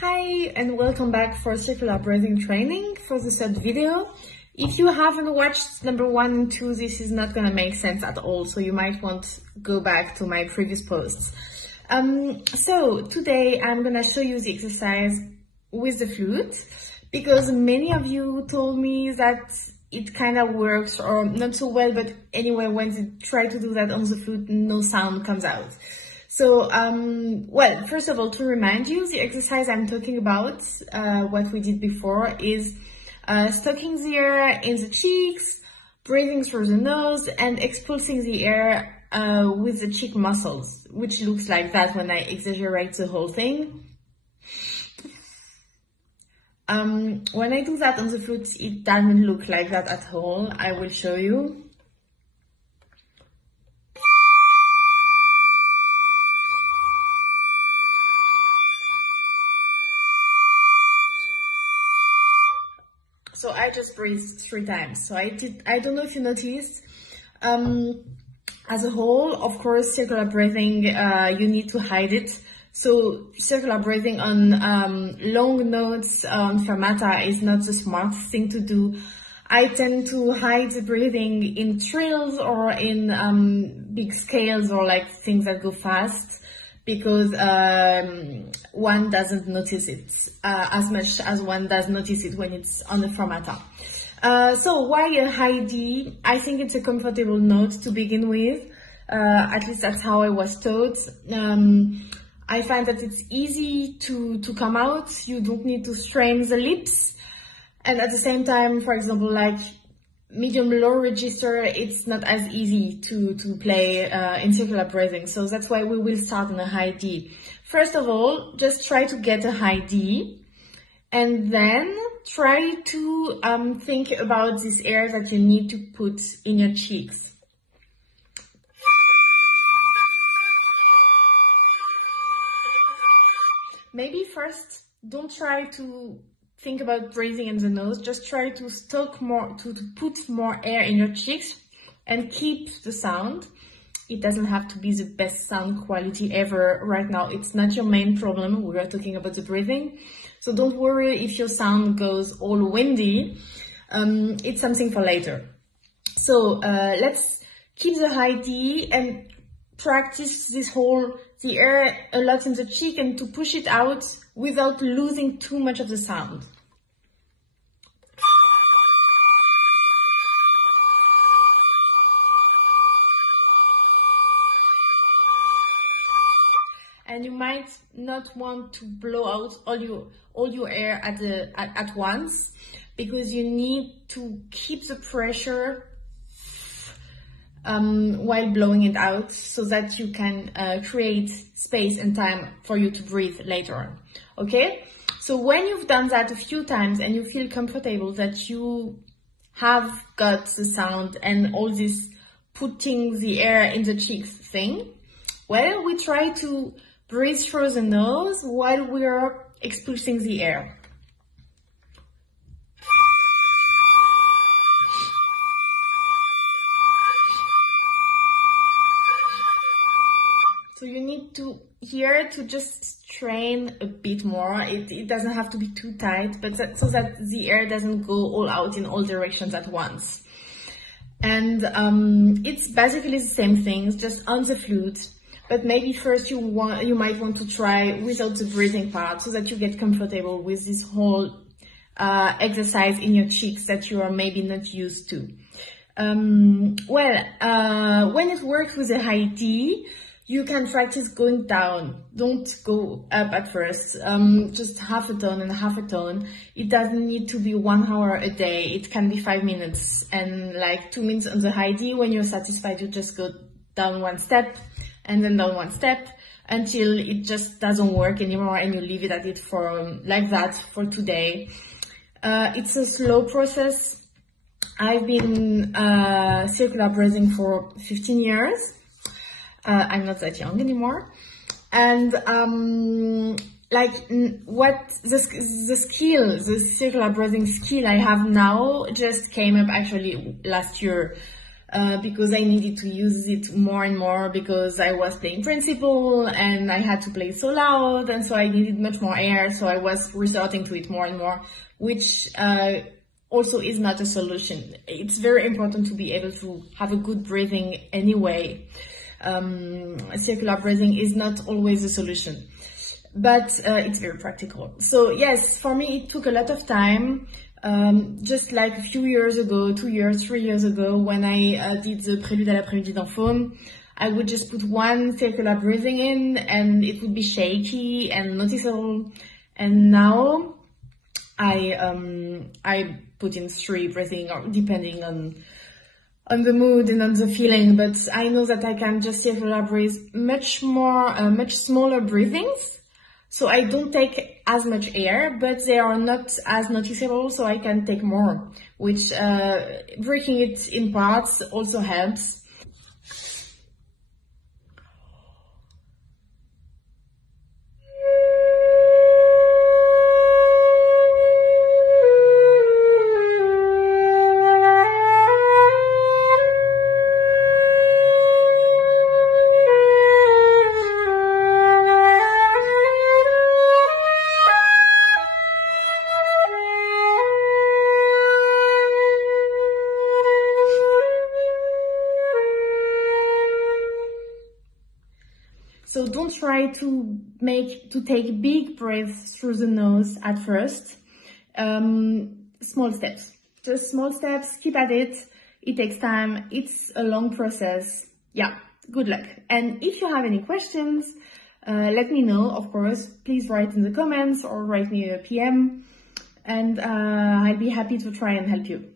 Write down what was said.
Hi and welcome back for circular breathing training for the third video. If you haven't watched number 1 and 2, this is not gonna make sense at all, so you might want to go back to my previous posts. So today I'm gonna show you the exercise with the flute, because many of you told me that it kind of works or not so well, but anyway, when you try to do that on the flute, no sound comes out. So, well, first of all, to remind you, the exercise I'm talking about, what we did before, is stoking the air in the cheeks, breathing through the nose, and expulsing the air with the cheek muscles, which looks like that when I exaggerate the whole thing. When I do that on the flute, it doesn't look like that at all. I will show you. So I just breathed 3 times. So I don't know if you noticed. As a whole, of course, circular breathing, you need to hide it. So circular breathing on long notes on fermata is not the smartest thing to do. I tend to hide the breathing in trills or in big scales or like things that go fast, because one doesn't notice it as much as one does notice it when it's on the fermata. So why a high D? I think it's a comfortable note to begin with. At least that's how I was taught. I find that it's easy to come out. You don't need to strain the lips. And at the same time, for example, like medium low register, it's not as easy to play in circular breathing. So that's why we will start on a high D. First of all, just try to get a high D, and then try to think about this air that you need to put in your cheeks. Maybe first, don't try to think about breathing in the nose, just try to stoke more, to put more air in your cheeks and keep the sound. It doesn't have to be the best sound quality ever right now. It's not your main problem. We are talking about the breathing. So don't worry if your sound goes all windy. It's something for later. So let's keep the high D and practice the air a lot in the cheek and to push it out without losing too much of the sound. And you might not want to blow out all your air at once, because you need to keep the pressure while blowing it out, so that you can create space and time for you to breathe later on. Okay? So when you've done that a few times and you feel comfortable that you have got the sound and all this putting the air in the cheeks thing, well, we try to breathe through the nose while we are expulsing the air. So you need to here to just strain a bit more. It doesn't have to be too tight, but so that the air doesn't go all out in all directions at once. And it's basically the same things, just on the flute. But maybe first you might want to try without the breathing part, so that you get comfortable with this whole exercise in your cheeks that you are maybe not used to. When it works with a high D, you can practice going down. Don't go up at first. Just half a tone and half a tone. It doesn't need to be 1 hour a day. It can be 5 minutes and like 2 minutes on the high D. When you're satisfied, you just go down 1 step and then down 1 step until it just doesn't work anymore, and you leave it at it for like that for today. It's a slow process. I've been circular breathing for 15 years. I'm not that young anymore. And what the circular breathing skill I have now just came up actually last year. because I needed to use it more and more because I was playing principal and I had to play so loud, and so I needed much more air, so I was resorting to it more and more, which also is not a solution. It's very important to be able to have a good breathing anyway. Circular breathing is not always a solution, but it's very practical. So yes, for me it took a lot of time. Just like a few years ago, 2 years, 3 years ago, when I did the Prélude à l'après-midi d'Infôme, I would just put one circular breathing in and it would be shaky and noticeable. And now I put in 3 breathing, or depending on the mood and on the feeling, but I know that I can just circular breathe much smaller breathings. So I don't take as much air, but they are not as noticeable, so I can take more, which breaking it in parts also helps. So don't try to take big breaths through the nose at first. Small steps, just small steps, keep at it. It takes time, it's a long process. Yeah, good luck. And if you have any questions, let me know, of course. Please write in the comments or write me a PM, and I'll be happy to try and help you.